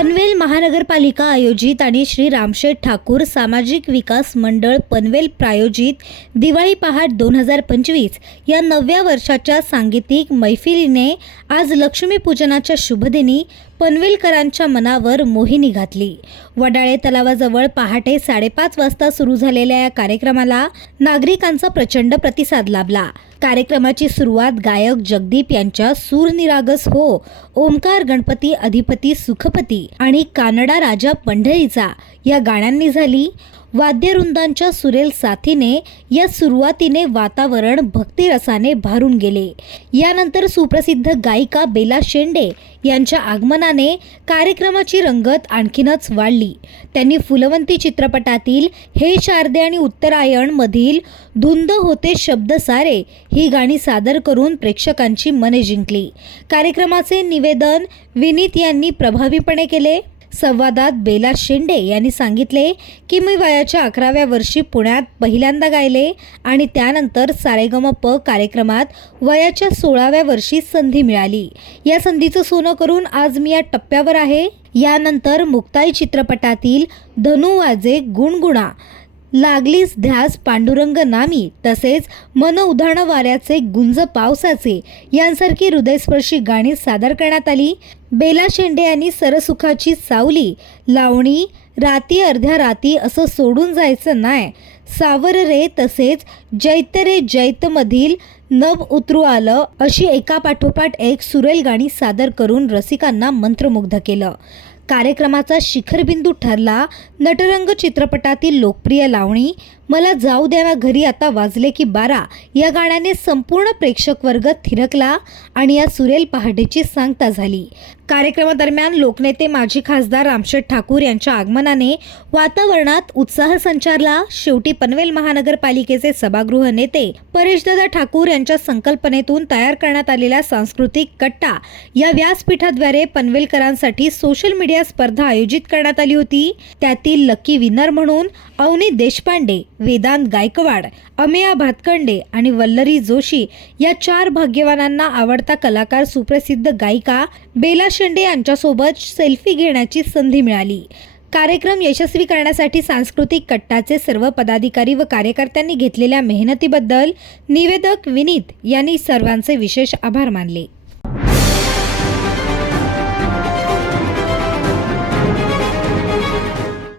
पनवेल महानगरपालिका आयोजित आणि श्री रामशेठ ठाकूर सामाजिक विकास मंडळ पनवेल प्रायोजित दिवाळी पहाट दोन हजार पंचवीस या नवव्या वर्षाच्या सांगीतिक मैफिलीने आज लक्ष्मीपूजनाच्या शुभदिनी पनवेलकरांच्या मनावर मोहिनी घातली. वडाळे तलावाजवळ पहाटे साडेपाच वाजता सुरू झालेल्या या कार्यक्रमाला नागरिकांचा प्रचंड प्रतिसाद लाभला. कार्यक्रमाची सुरुवात गायक जगदीप यांच्या सूर निरागस हो ओमकार गणपती अधिपती सुखपती आणि कानडा राजा पंढरीचा या गाण्यांनी झाली. वाद्यवृंदांच्या सुरेल साथीने या सुरुवातीने वातावरण भक्तिरसाने भारून गेले. यानंतर सुप्रसिद्ध गायिका बेला शेंडे यांच्या आगमनाने कार्यक्रमाची रंगत आणखीनच वाढली. त्यांनी फुलवंती चित्रपटातील हे शारदे आणि उत्तरायण मधील धुंद होते शब्द सारे ही गाणी सादर करून प्रेक्षकांची मने जिंकली. कार्यक्रमाचे निवेदन विनीत यांनी प्रभावीपणे केले. संवादात बेला शेंडे यांनी सांगितले की मी वयाच्या अकराव्या वर्षी पुण्यात पहिल्यांदा गायले आणि त्यानंतर सारेगम प कार्यक्रमात वयाच्या सोळाव्या वर्षी संधी मिळाली. या संधीचं सोनं करून आज मी या टप्प्यावर आहे. यानंतर मुक्ताई चित्रपटातील धनु वाजे गुणगुणा लागलीच ध्यास पांडुरंग नामी तसेच मन उधाण वाऱ्याचे गुंज पावसाचे यांसारखी हृदयस्पर्शी गाणी सादर करण्यात आली. बेला शेंडे यांनी सरसुखाची सावली लावणी राती अर्ध्या राती असं सोडून जायचं नाही सावर रे तसेच जैत रे जैतमधील नभ उतरू आलं अशी एकापाठोपाठ एक सुरेल गाणी सादर करून रसिकांना मंत्रमुग्ध केलं. कार्यक्रमाचा शिखरबिंदू ठरला. नटरंग चित्रपटातील लोकप्रिय लावणी मला जाऊ द्यावा घरी आता वाजले की बारा. या गाण्याने संपूर्ण प्रेक्षक वर्ग थिरकला आणि या सुरेल पहाटेची सांगता झाली. कार्यक्रमादरम्यान लोकनेते माजी खासदार रामशेठ ठाकूर यांच्या आगमनाने वातावरणात उत्साह संचारला. शेवटी पनवेल महानगरपालिकेचे सभागृह नेते परेशदादा ठाकूर यांच्या संकल्पनेतून तयार करण्यात आलेल्या सांस्कृतिक कट्टा या व्यासपीठाद्वारे पनवेलकरांसाठी सोशल मीडिया स्पर्धा आयोजित करण्यात आली होती. त्यातील लकी विनर म्हणून अवनी देशपांडे वेदांत गायकवाड अमेया भातखंडे आणि वल्लरी जोशी या चार भाग्यवानांना आवडता कलाकार सुप्रसिद्ध गायिका बेला शेंडे यांच्यासोबत सेल्फी घेण्याची संधी मिळाली. कार्यक्रम यशस्वी करण्यासाठी सांस्कृतिक कट्टाचे सर्व पदाधिकारी व कार्यकर्त्यांनी घेतलेल्या मेहनतीबद्दल निवेदक विनीत यांनी सर्वांचे विशेष आभार मानले.